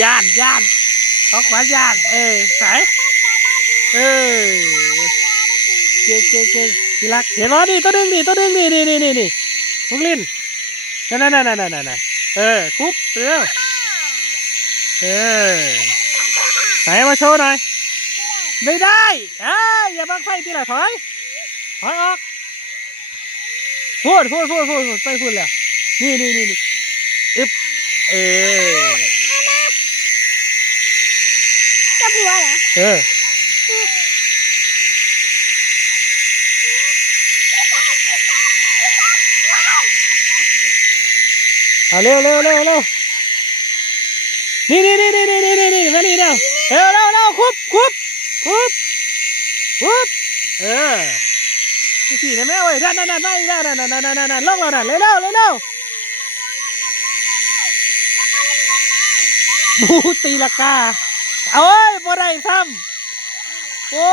ย่านย่านขอขวัญย่าน เออใส่เออเก่งเก่งเก่งทีรักเห็นว่านี่ตัวหนึงนี่ตัวหนึงนี่นี่นี่นี่นี่มุกลินนั่นนั่นนั่นนั่นนั่นเออคุบเร็วเออไหนมาโชว์หน่อยไม่ได้อ่าอย่าบังไฟทีละถอยถอยออกพูดพูดพูดพูดไปพูดแล้วนี่นี่นี่นี่อึ๊บ เอจะผัวเหรอ เออเอาเร็วเร็วเร็วเร็วนี่นี่นี่นี่นี่นี่นี่มานี่เร็วเร็วเร็วเร็วคุบคุบคุบคุบเออนี่สินะแม่เว้ยนั่นนั่นนั่นไม่ได้นั่นนั่นนั่นนั่นนั่นลงแล้วนั่นเร็วเร็วเร็วเร็ว บูตีละกาเอาเอ้ยบ่ได้ซ้ำโอ้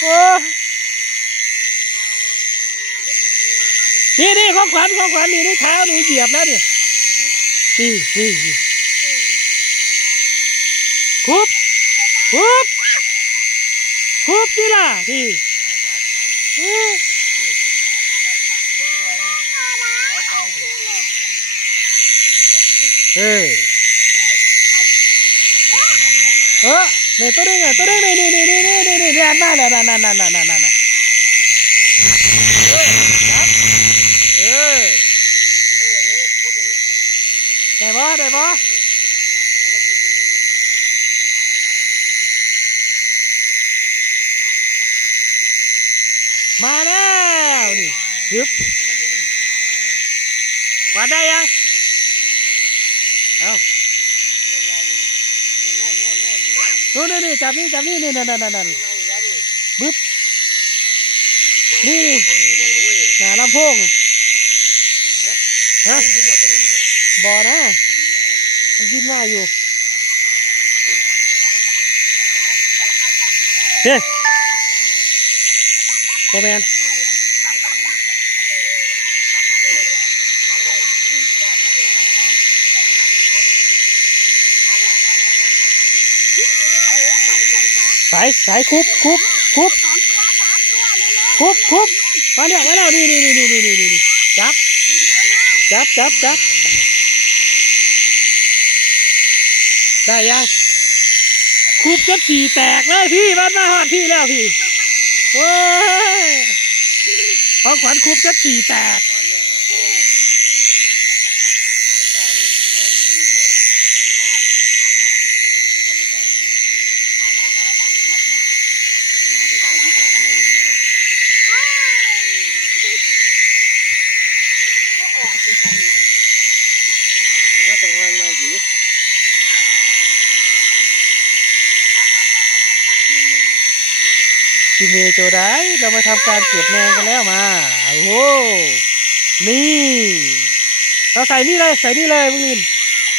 โอ้นี่นี่ของขวัญของขวัญนี่นี่เท้าหนูเหยียบแล้วเนี่ยนี่นี่นี่คุบคุบคุบนี่ล่ะนี่ เออเออเออเนี่ยตัวนึงอะตัวนึงนี่นี่นี่นี่นี่นี่นี่นี่นั่นแห เออได้บ่ได้บ่มาแล้วนี่ยึบกวาดได้ยังเอานู่นนี่จับนี่จับนี่นี่นั่นนั่นนั่นบึ๊บนี่หนาลำโพงฮะบ่อนะมันบินมาอยู่เฮ้โมแมน สายสายคุบคุบคุบสองตัวสามตัวเร็วๆคุบคุบมาเนี่ยมาแล้วนี่นี่นี่นี่นี่นี่จับจับจับจับได้ยังคูบจ็ดสี่แตกเลยพี่มันมาหอดพี่แล้วพี่โอ้ยของขวัญคูบจ็ดสี่แตก พี่เมย์โจได้เรามาทำการเก็บแมงกันแล้วมาโอ้โหนี่เราใส่นี่เลยใส่นี่เลยมึงลิน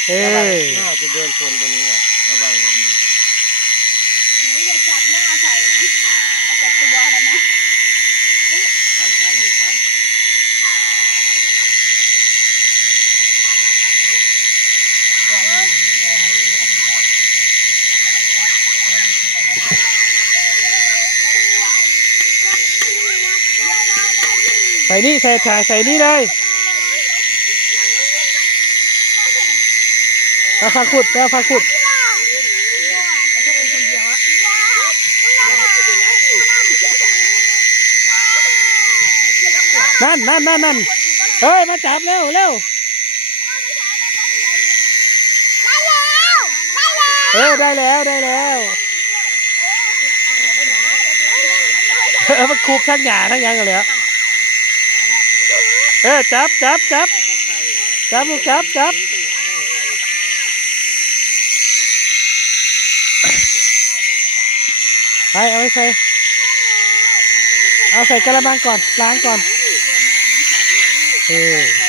เออน่าจะเดินชนตัวนี้ว่ะระวังให้ดีหนูอย่าจับหน้าใส่นะ เอาแต่ตัวนะนะ ขันขันขัน ใส่นี่ใส่ถ่ายใส่นี่เลยเอาผักขุดเอาผักขุดนั่นนั่นนั่นนั่นเฮ้ย มาจับเร็วเร็วเออได้แล้วได้แล้วเออมันคูบทั้งหยาทั้งยังกันเลย เออจับจับจับจับลูกจับจับไปเอาไปใส่เอาใส่กระมังก่อนล้างก่อนเออ